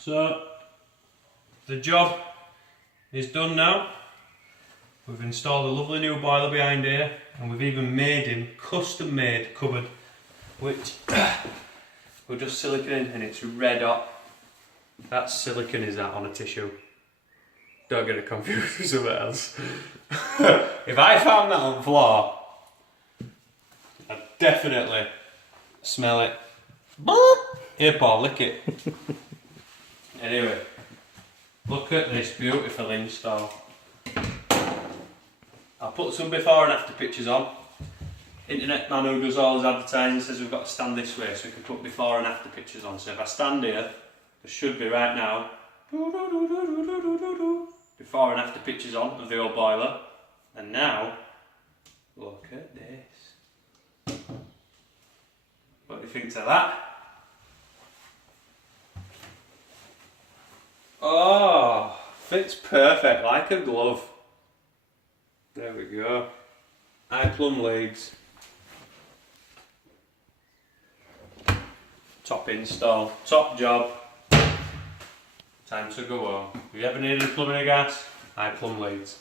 So the job is done now. We've installed a lovely new boiler behind here, and we've even made him custom made cupboard, which we're just silicon in, and it's red hot. That silicon is that on a tissue. Don't get it confused with something else. If I found that on the floor, I'd definitely smell it. Here, Paul, lick it. Anyway, look at this beautiful install. I'll put some before and after pictures on. Internet man who does all his advertising says we've got to stand this way so we can put before and after pictures on. So if I stand here, there should be right now before and after pictures on of the old boiler. And now, look at this. What do you think to that? Oh, fits perfect like a glove. There we go. iPlumb Leeds. Top install, top job. Time to go home. If you ever needed a plumbing or gas, iPlumb Leeds.